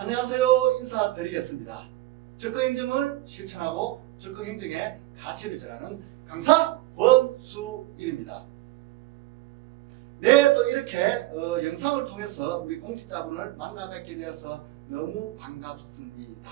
안녕하세요. 인사드리겠습니다. 적극행정을 실천하고 적극행정의 가치를 전하는 강사 권수일입니다. 네, 또 이렇게 영상을 통해서 우리 공직자분을 만나 뵙게 되어서 너무 반갑습니다.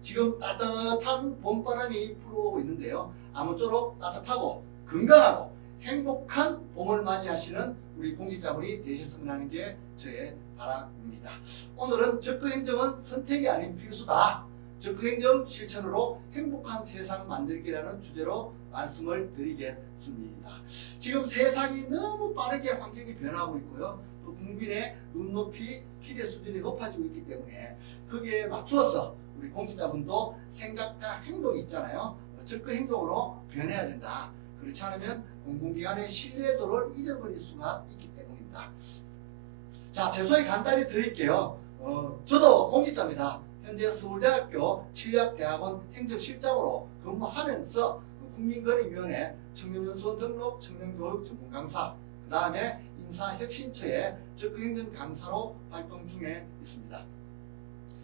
지금 따뜻한 봄바람이 불어오고 있는데요. 아무쪼록 따뜻하고 건강하고 행복한 봄을 맞이하시는 우리 공직자분이 되셨으면 하는 게 저의 바람입니다. 오늘은 적극행정은 선택이 아닌 필수다. 적극행정 실천으로 행복한 세상 만들기라는 주제로 말씀을 드리겠습니다. 지금 세상이 너무 빠르게 환경이 변하고 있고요. 또 국민의 눈높이 기대 수준이 높아지고 있기 때문에 거기에 맞추어서 우리 공직자분도 생각과 행동이 있잖아요. 적극행동으로 변해야 된다. 그렇지 않으면 공공기관의 신뢰도를 잊어버릴 수가 있기 때문입니다. 자, 제 소개 간단히 드릴게요. 저도 공직자입니다. 현재 서울대학교 치의학대학원 행정실장으로 근무하면서 국민권익위원회 청년연수원 등록 청년교육 전문강사, 그 다음에 인사혁신처의 적극행정 강사로 활동 중에 있습니다.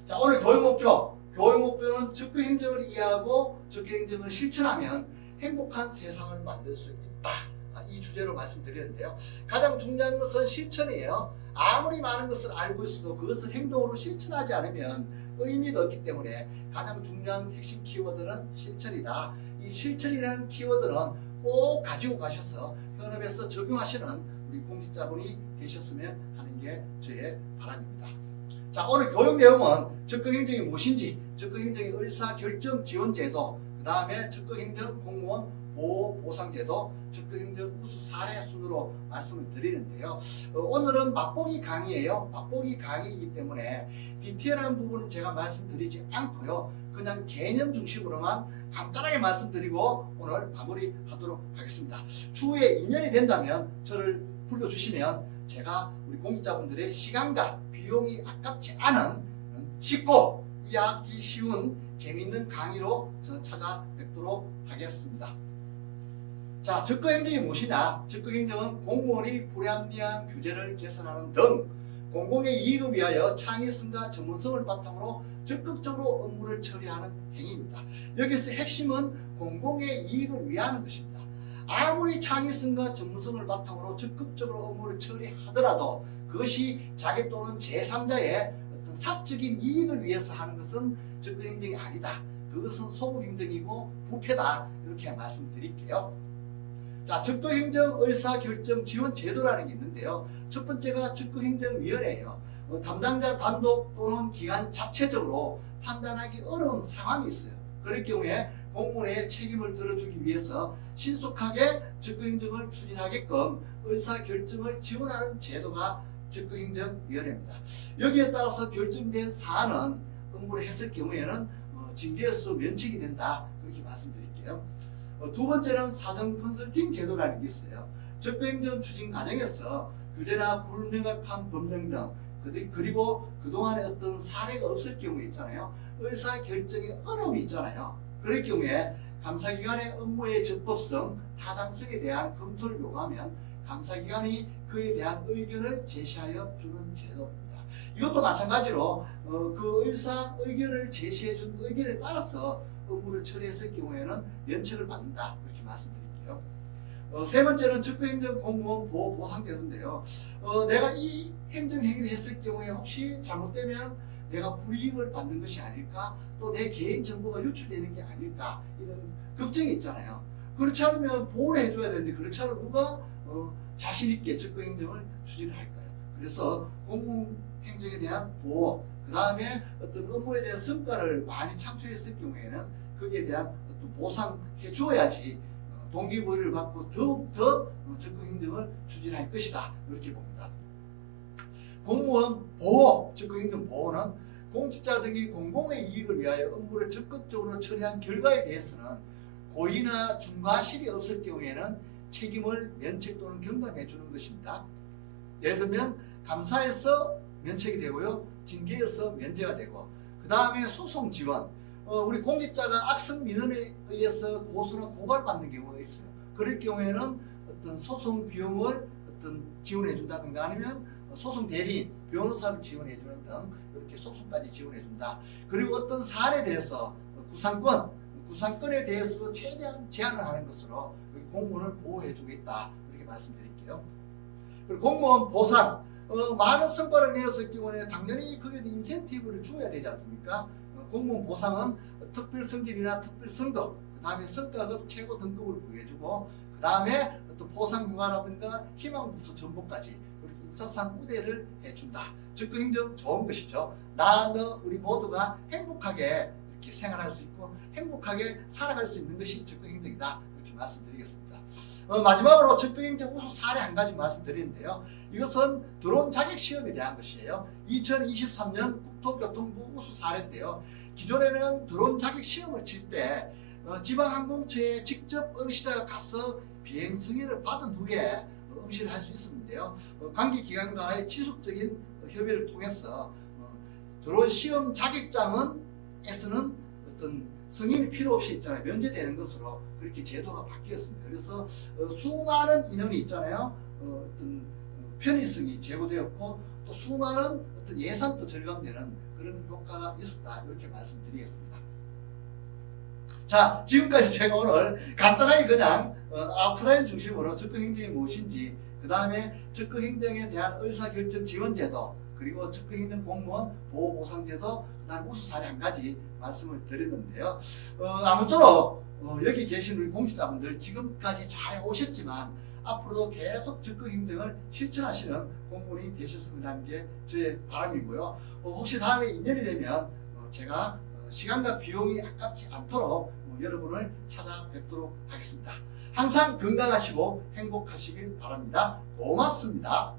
자, 오늘 교육 목표는 적극행정을 이해하고 적극행정을 실천하면 행복한 세상을 만들 수 있다. 이 주제로 말씀드렸는데요. 가장 중요한 것은 실천이에요. 아무리 많은 것을 알고 있어도 그것을 행동으로 실천하지 않으면 의미가 없기 때문에 가장 중요한 핵심 키워드는 실천이다. 이 실천이라는 키워드는 꼭 가지고 가셔서 현업에서 적용하시는 우리 공직자분이 되셨으면 하는 게 저의 바람입니다. 자, 오늘 교육 내용은 적극행정이 무엇인지, 적극행정의 의사결정지원제도, 그 다음에 적극행정 공무원 보호보상제도, 적극행정 우수 사례 순으로 말씀을 드리는데요. 오늘은 맛보기 강의예요. 맛보기 강의이기 때문에 디테일한 부분은 제가 말씀드리지 않고요. 그냥 개념 중심으로만 간단하게 말씀드리고 오늘 마무리하도록 하겠습니다. 추후에 인연이 된다면 저를 불러주시면 제가 우리 공직자분들의 시간과 비용이 아깝지 않은 쉽고 이해하기 쉬운 재미있는 강의로 찾아뵙도록 하겠습니다. 자, 적극행정이 무엇이냐? 적극행정은 공무원이 불합리한 규제를 개선하는 등 공공의 이익을 위하여 창의성과 전문성을 바탕으로 적극적으로 업무를 처리하는 행위입니다. 여기서 핵심은 공공의 이익을 위하는 것입니다. 아무리 창의성과 전문성을 바탕으로 적극적으로 업무를 처리하더라도 그것이 자기 또는 제3자의 어떤 사적인 이익을 위해서 하는 것은 적극행정이 아니다. 그것은 소극행정이고 부패다. 이렇게 말씀드릴게요. 자, 적극행정 의사결정지원제도라는 게 있는데요. 첫 번째가 적극행정위원회예요. 담당자 단독 또는 기관 자체적으로 판단하기 어려운 상황이 있어요. 그럴 경우에 공무원의 책임을 들어주기 위해서 신속하게 적극행정을 추진하게끔 의사결정을 지원하는 제도가 적극행정위원회입니다. 여기에 따라서 결정된 사안은 업무를 했을 경우에는 징계에서 면책이 된다. 그렇게 말씀드릴게요. 두 번째는 사전 컨설팅 제도라는 게 있어요. 적극행정 추진 과정에서 규제나 불명확한 법령 등 그리고 그동안에 어떤 사례가 없을 경우에 있잖아요. 의사결정에 어려움이 있잖아요. 그럴 경우에 감사기관의 업무의 적법성, 타당성에 대한 검토를 요구하면 감사기관이 그에 대한 의견을 제시하여 주는 제도입니다. 이것도 마찬가지로 그 의사 의견을 제시해 준 의견에 따라서 업무를 처리했을 경우에는 면책을 받는다. 이렇게 말씀드릴게요. 세 번째는 적극행정 공무원 보호보상제도인데요. 내가 이 행정행위를 했을 경우에 혹시 잘못되면 내가 불이익을 받는 것이 아닐까? 또 내 개인정보가 유출되는 게 아닐까? 이런 걱정이 있잖아요. 그렇지 않으면 보호를 해줘야 되는데 그렇지 않으면 누가 자신있게 적극행정을 추진을 할까요? 그래서 공공행정에 대한 보호, 그 다음에 어떤 업무에 대한 성과를 많이 창출했을 경우에는 거기에 대한 어떤 보상해 주어야지 동기부여를 받고 더욱더 적극행정을 추진할 것이다. 이렇게 봅니다. 공무원 보호, 적극행정 보호는 공직자 등이 공공의 이익을 위하여 업무를 적극적으로 처리한 결과에 대해서는 고의나 중과실이 없을 경우에는 책임을 면책 또는 경감해 주는 것입니다. 예를 들면 감사에서 면책이 되고요. 징계에서 면제가 되고 그 다음에 소송 지원, 우리 공직자가 악성 민원에 의해서 고소나 고발받는 경우가 있어요. 그럴 경우에는 어떤 소송 비용을 어떤 지원해 준다든가 아니면 소송 대리인, 변호사를 지원해 주는 등 이렇게 속수까지 지원해준다. 그리고 어떤 사안에 대해서 구상권에 대해서도 최대한 제한을 하는 것으로 공무원을 보호해주겠다. 이렇게 말씀드릴게요. 그리고 공무원 보상, 많은 성과를 내었을 경우에 당연히 거기에 인센티브를 줘야 되지 않습니까? 공무원 보상은 특별 승진이나 특별 승급, 그 다음에 성과급 최고 등급을 부여해주고, 그 다음에 또 보상 휴가라든가 희망부서 전보까지 이렇게 인사상 우대를 해준다. 적극행정 좋은 것이죠. 너 우리 모두가 행복하게 이렇게 생활할 수 있고 행복하게 살아갈 수 있는 것이 적극행정이다. 이렇게 말씀드리겠습니다. 마지막으로 적극행정 우수 사례 한 가지 말씀드리는데요. 이것은 드론 자격 시험에 대한 것이에요. 2023년 국토교통부 우수 사례인데요. 기존에는 드론 자격 시험을 칠 때 지방항공처에 직접 응시자가 가서 비행 승인을 받은 후에 응시를 할 수 있었는데요. 관계기관과의 지속적인 협의를 통해서 드론 시험 자격장은 에서는 어떤 승인이 필요 없이 있잖아요. 면제되는 것으로 그렇게 제도가 바뀌었습니다. 그래서 수많은 인원이 있잖아요. 어떤 편의성이 제고되었고 또 수많은 어떤 예산도 절감되는 그런 효과가 있었다. 이렇게 말씀드리겠습니다. 자, 지금까지 제가 오늘 간단하게 그냥 아웃라인 중심으로 적극행정이 무엇인지, 그 다음에 적극행정에 대한 의사결정 지원제도, 그리고 적극행정 공무원 보호보상제도, 그 다음 우수 사례 한 가지 말씀을 드렸는데요. 아무쪼록 여기 계신 우리 공직자분들 지금까지 잘 오셨지만 앞으로도 계속 적극행정을 실천하시는 공무원이 되셨으면 하는 게 저의 바람이고요. 혹시 다음에 인연이 되면 제가 시간과 비용이 아깝지 않도록 여러분을 찾아뵙도록 하겠습니다. 항상 건강하시고 행복하시길 바랍니다. 고맙습니다.